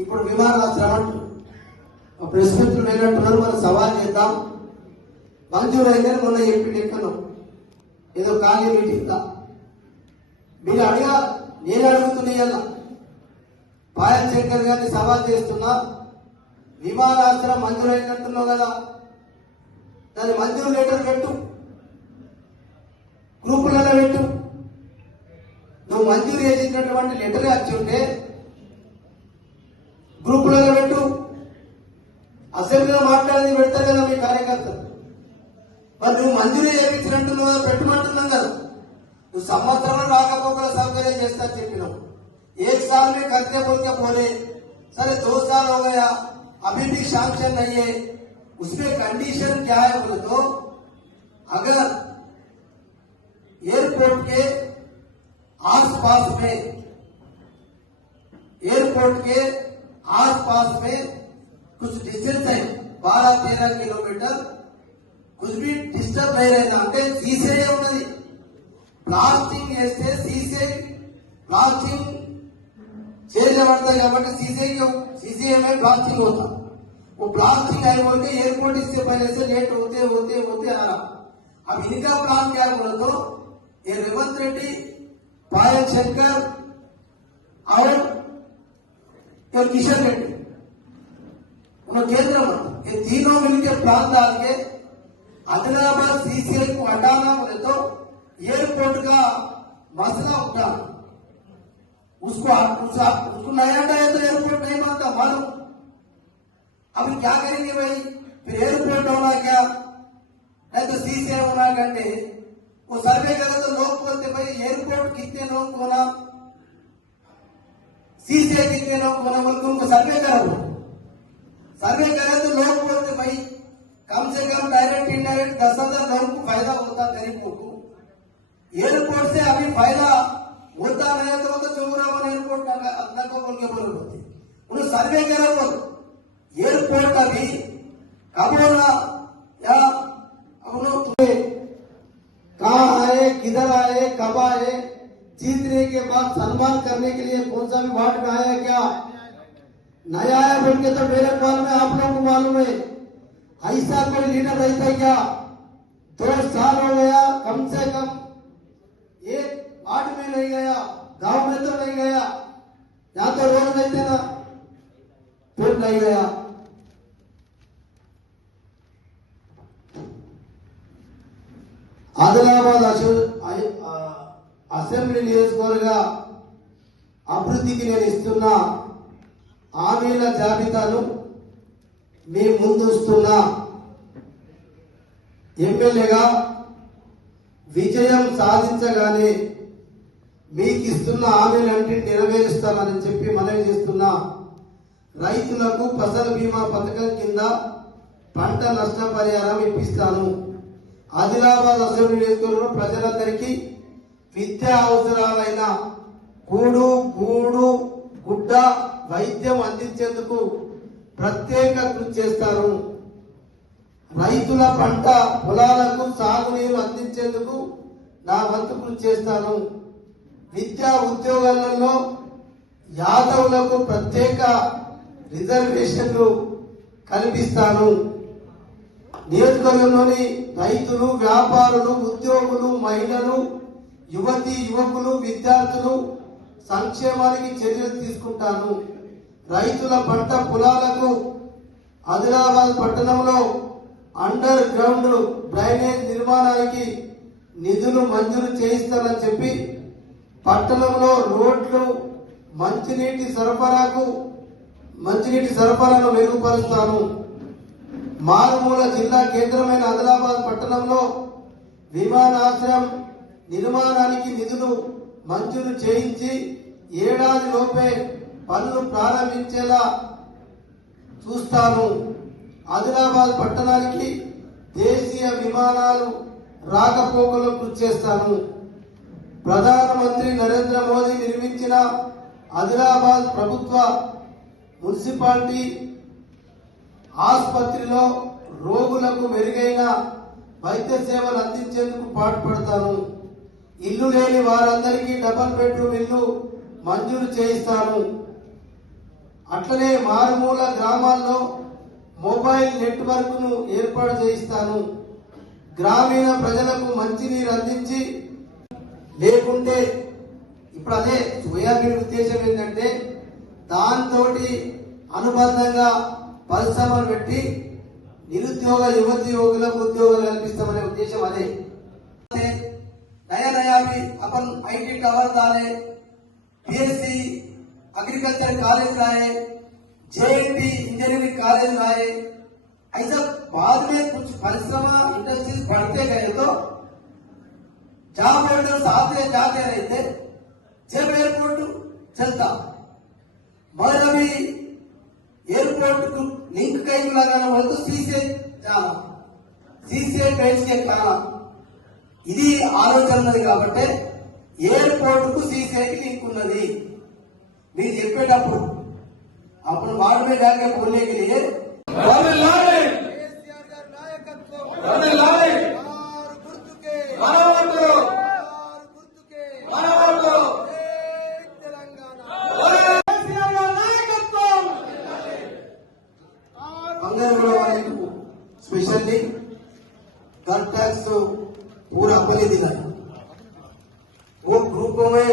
ఇప్పుడు విమానాశ్రయం ప్రెస్ మిత్రులు వెళ్ళినట్టున్నారు, మనం సవాల్ చేద్దాం. మంజూరు అయిందని మొన్న చెప్పి లెక్కను ఏదో ఖాళీ మీటింగ్ మీరు అడిగా, నేను అడుగుతున్నా పాయల్ శంకర్ గారిని సవాల్ చేస్తున్నా. విమానాశ్రయం మంజూరు అయినట్టున్నావు కదా, దాని మంజూరు లెటర్ పెట్టు, గ్రూపులలో పెట్టు. నువ్వు మంజూరు చేసినటువంటి లెటర్ వచ్చి ఉంటే గ్రూపులలో పెట్టు. అసెంబ్లీలో మాట్లాడేది పెడతారు కదా మీ కార్యకర్తలు. మరి నువ్వు మంజూరు చేయించినట్టున్నావు కదా, పెట్టమంటున్నాం కదా. నువ్వు సంవత్సరంలో రాకపోకల సౌకర్యం చేస్తా చెప్పినావు. एक साल में करते बोल के बोले, सर 2 साल हो गया अभी भी सैंक्शन नहीं है. उसमें कंडीशन क्या है बोले तो, अगर एयरपोर्ट के आसपास में कुछ डिस्टेंस है 12-13 किलोमीटर, कुछ भी डिस्टर्ब नहीं रहना. అంటే सीसीए ఉన్నది, ప్లాస్టింగ్ చేస్తే प्लास्टिंग చేయడం పడతాయి కాబట్టి सीसीए में प्लास्टिंग होता. वो प्लास्टिंग है बोल के एयरपोर्ट इससे पहले से लेट होते आ रहा. अब इनका प्लान क्या बोले तो, ये रेवंत रेड्डी, पायल शंकर और किशन रेड्डी केंद्र मंत्री, ये तीनों मिलकर प्लान डाल के आदिलाबाद सीसीए को हटाना बोले तो एयरपोर्ट का मसला उठाना. उसको नया हटाया तो एयरपोर्ट नहीं मानता मालूम. अभी क्या करेंगे भाई, फिर एयरपोर्ट होना क्या, नहीं तो सीसीए होना. घंटे वो सर्वे करे तो लोग बोलते भाई एयरपोर्ट कितने लोग होना, सीसीए कितने लोग होना बोलते उनको सर्वे करो. सर्वे करे तो लोग बोलते भाई कम से कम डायरेक्ट इनडायरेक्ट 10,000 लोगों को फायदा होता गरीबों को. एयरपोर्ट से अभी फायदा होता नहीं तो चौरावन एयरपोर्ट अपना को बोल के बोल होते उन्हें सर्वे करा बोल. एयरपोर्ट का भी कब होना या अब तुम्हें कहाँ आए, किधर आए, कब आए, जीतने के बाद सम्मान करने के लिए कौन सा भी वार्ड में आया, क्या नया आया बोल के तो मेरे मालूम है, आप लोगों को मालूम है. ऐसा कोई लीडर रहता है क्या? 2 साल हो गया, कम से कम एक वार्ड में नहीं गया, गांव में तो नहीं गया, यहाँ तो रोज नहीं थे ना, फिर नहीं गया. ఆదిలాబాద్ అసెంబ్లీ నియోజకవర్గ అభివృద్ధికి నేను ఇస్తున్న హామీల జాబితాను మీ ముందు వస్తున్నా. ఎమ్మెల్యేగా విజయం సాధించగానే మీకు ఇస్తున్న హామీలన్నింటినీ నెరవేరుస్తానని చెప్పి మనవి చేస్తున్నా. రైతులకు ఫసల్ బీమా పథకం కింద పంట నష్టపరిహారం ఇప్పిస్తాను. ఆదిలాబాద్ అసెంబ్లీ నియోజకవర్గంలో ప్రజలందరికీ విద్యా అవసరాలైన కూడు, గూడు, గుడ్డ, వైద్యం అందించేందుకు ప్రత్యేక కృషి చేస్తాను. రైతుల పంట పొలాలకు సాగునీరు అందించేందుకు నా వంతు కృషి చేస్తాను. విద్యా ఉద్యోగాలలో యాదవులకు ప్రత్యేక రిజర్వేషన్లు కల్పిస్తాను. నియోజకవర్గంలోని రైతులు, వ్యాపారులు, ఉద్యోగులు, మహిళలు, యువతి యువకులు, విద్యార్థులు సంక్షేమానికి చర్యలు తీసుకుంటాను. రైతుల పంట పొలాలకు ఆదిలాబాద్ పట్టణంలో అండర్ గ్రౌండ్ డ్రైనేజ్ నిర్మాణానికి నిధులు మంజూరు చేయిస్తానని చెప్పి పట్టణంలో రోడ్లు, మంచినీటి సరఫరాను మెరుగుపరుస్తాను. మారుమూల జిల్లా కేంద్రమైన ఆదిలాబాద్ పట్టణంలో విమానాశ్రయం నిర్మాణానికి నిధులు మంజూరు చేయించి ఏడాది లోపే పనులు ప్రారంభించేలా చూస్తాను. ఆదిలాబాద్ పట్టణానికి దేశీయ విమానాలు రాకపోకలు కృషి చేస్తాను. ప్రధానమంత్రి నరేంద్ర మోదీ నిర్మించిన ఆదిలాబాద్ ప్రభుత్వ మున్సిపాలిటీ ఆసుపత్రిలో రోగులకు మెరుగైన వైద్య సేవలు అందించేందుకు పాటుపడతాను. ఇల్లు లేని వారందరికీ డబుల్ బెడ్రూమ్ ఇల్లు మంజూరు చేయిస్తాను. అట్లనే మారుమూల గ్రామాల్లో మొబైల్ నెట్వర్క్ ను ఏర్పాటు చేయిస్తాను. గ్రామీణ ప్రజలకు మంచినీరు అందించి, లేకుంటే ఇప్పుడు అదే సోయాబీన్ ఉద్దేశం ఏంటంటే దాంతో అనుబంధంగా పరిశ్రమలు పెట్టి నిరుద్యోగ యువకులకు ఉద్యోగాలు కల్పిస్తామనే ఉద్దేశం అదే. नया नया भी अपन आईटी टावर डाले, बीएससी एग्रीकल्चर कॉलेज लाए, जेएनटी इंजीनियरिंग कॉलेज लाए। ऐसा बाद में कुछ परिश्रमा इंडस्ट्रीज बढ़ते गए तो जॉब होल्डर्स आते जाते रहते, जब एयरपोर्ट चलता, मगर अभी एयरपोर्ट को लिंक कहीं लगाना हो तो सी से जाना, सी से बेच के खाना, ఇది ఆలోచన ఉన్నది కాబట్టి ఎయిర్పోర్ట్ కు సీసీఐకి లింక్ ఉన్నది. మీరు చెప్పేటప్పుడు అప్పుడు మాడమే జాకే बोलने के लिए स्पेशली कर टैक्स पूरा अपने दिला वो ग्रुपों में